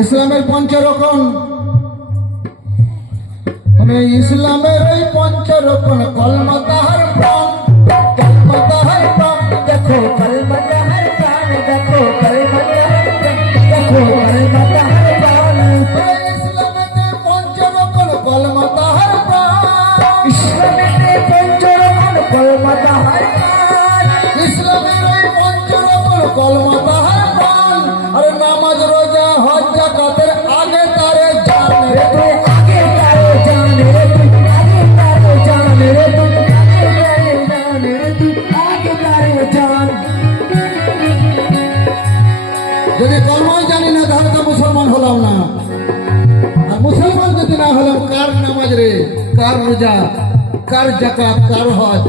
ইসলামের পঞ্চরকম মানে ইসলামের এই পঞ্চরকম কলমা তাহার প্রাণ, কলমা তাহার প্রাণ। দেখো কলমা তাহার প্রাণ, দেখো কলমা তাহার প্রাণ, দেখো কলমা তাহার প্রাণ। ইসলামেতে পঞ্চরকম কলমা তাহার প্রাণ, ইসলামেতে পঞ্চরকম কলমা তাহার প্রাণ, ইসলামের এই পঞ্চরকম কলমা তাহার প্রাণ। আরে নামাজ রোজা হজ যাকাতের আগে তারে জান রে তুই, আগে তারে জান রে তুই, আগে তারে জান রে তুই, আগে তারে জান রে তুই, আগে তারে জান। যদি কলমাই জানি না তাহলে তো মুসলমান হলাম না। আর মুসলমান যদি না হলাম, কার নামাজ রে, কার রোজা, কার যাকাত, কার হজ?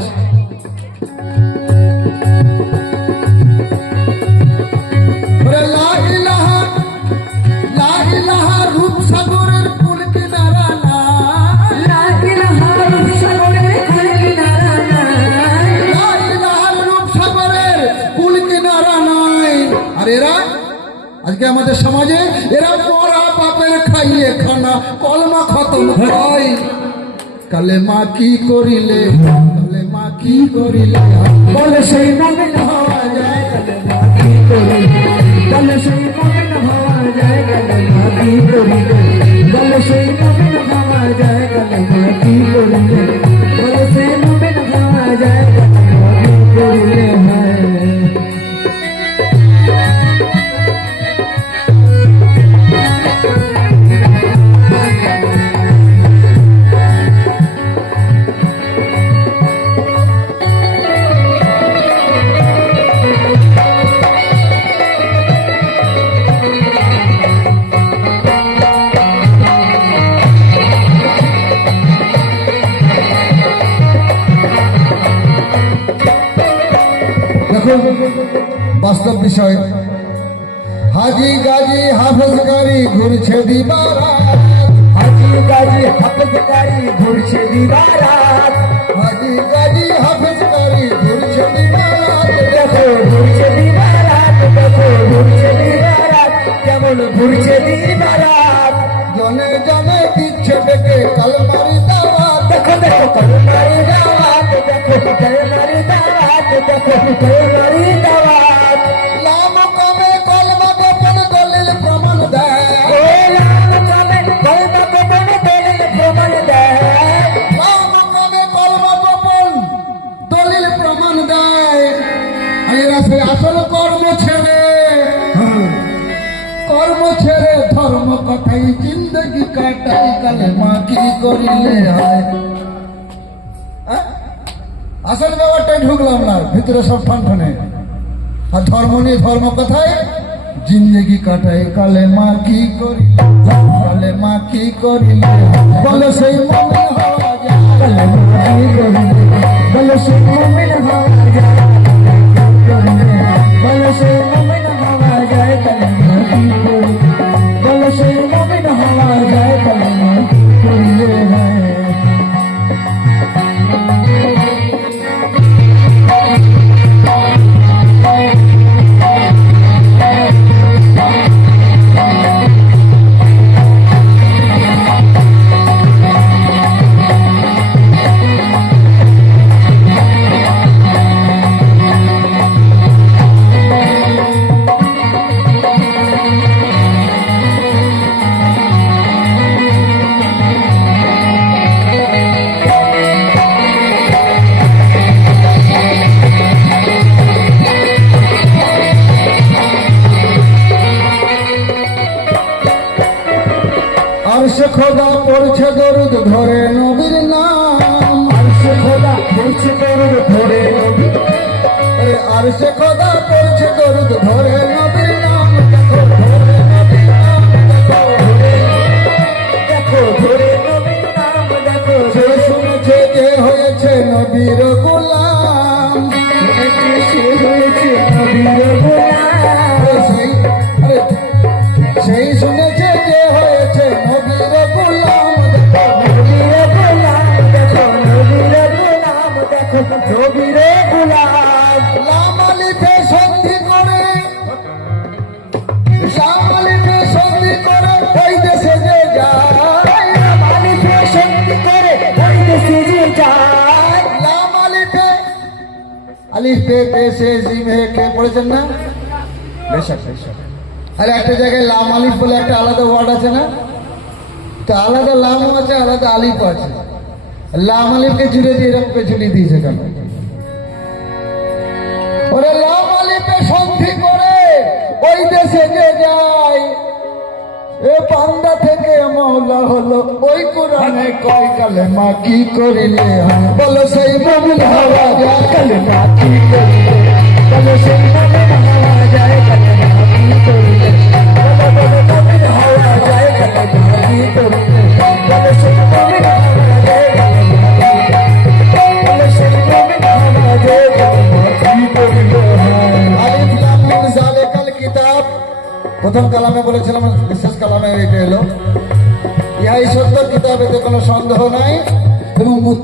রূপসাগরের কুল কিনারা না, রূপসাগরের কুল কিনারা নাই। আর এরা আজকে আমাদের সমাজে এরা পড়া পাপের খাইয়ে খানা কলমা খতম হয়। কালেমা কি করিলে, কালেমা কি করিলে বলে সেই মুমিন হওয়া যায়। কালেমা কি করিলে বলে সেই মুমিন হওয়া যায়। কালেমা কি করিলে বলে সেই মুমিন হওয়া যায়। কালেমা কি করিলে বলে সেই মুমিন হওয়া যায়। কালেমা কি করিলে হয়। বাস্তব বিষয়, হাজি গাজি হাফেজকারী ঘুরছে দিবারাত, হাজি গাজি হাফেজকারী ঘুরছে দিবারাত, হাজি গাজি হাফেজকারী ঘুরছে দিবারাত। দেখো ঘুরছে দিবারাত, দেখো ঘুরছে দিবারাত, কেমন ঘুরছে দিবারাত। জনে জনে দিচ্ছে ডেকে কালমারি দাওয়াত। দেখো দেখো কালমারি দাওয়াত, দেখো কালমারি দাওয়াত, দেখো কালমারি দাওয়াত। লাম কমে কলমা গোপন দলিল প্রমাণ দেয়, লাম কমে কলমা গোপন দলিল প্রমাণ দেয়, লাম কমে কলমা গোপন দলিল প্রমাণ দেয়। এরা সে আসল কর্ম ছেড়ে, কর্ম ছেড়ে ধর্ম কাটাই জিন্দগি কাটাই। কালেমা কি করিলে হয়। আসল ব্যাপারটাই ঢুকলাম না, ভিতরে সব ঠানঠানে। আর ধর্ম নিয়ে ধর্ম কথায় জিন্দগি কাটাই। কালেমা কি করিলে, কালেমা কি করিলে বলে সেই মুমিন হওয়া যায়। কালেমা কি করিলে বলে সেই মুমিন হওয়া যায়। বলে সেই মুমিন হওয়া যায়। কালেমা কি করিলে বলে সেই মুমিন হওয়া যায়। কালেমা কি করিলে হয়। আরশে খোদা পড়ছে দরুদ ধরে নবীর নাম, আরশে খোদা পড়ছে দরুদ ধরে নবীর, আরে আরশে খোদা পড়ছে দরুদ ধরে নবীর নাম। দেখো ধরে নবীর নাম, দেখো ধরে, দেখো ধরে নবীর নাম। দেখো সে শুনেছে যে হয়েছে নবীর গোলাম, শুনেছে সে হয়েছে নবীর গোলাম। সেই শুনেছে যে হয়েছে নবীর গোলাম। দেখো নবীর গোলাম, দেখো নবীর গোলাম, দেখো নবীর গোলাম। লাম আলিফে সন্ধি করে, লাম আলিফে সন্ধি করে আলিফ বে পেশ এ জিম হে কে পড়েছেন না? বেশক বেশক। আর একটা জায়গায় লাম আলিফ বলে একটা আলাদা ওয়ার্ড আছে না? তো আলাদা লামও আছে, আলাদা আলিফ আছে। লাম আলিফকে জুড়ে দিয়ে এরকম ঝুলি দিয়েছে কেন? ওরে লাম আলিফে সন্ধি করে ওই দেশে যে যায়, এ বান্দা থেকে মাওলা হলো, ওই কোরআনে কয় কালেমা কি করিলে হয়, বলো সেই মুমিন হওয়া যায়, কালেমা কি করিলে, বলো সেই মুমিন হওয়া যায়, কালেমা কি করিলে, বলো বলো মুমিন হওয়া যায়, কালেমা কি করিলে, বলো সেই মুমিন হওয়া যায়, কালেমা কি করিলে, বলো সেই মুমিন হওয়া যায়, কালেমা কি করিলে হয়। আলিফ লাম মিম যালিকাল কিতাব, প্রথম কালামে বলেছিলাম, বিশেষ কালামে এটা এলো, ইহাই সত্য কিতাব, এতে কোনো সন্দেহ নাই। এবং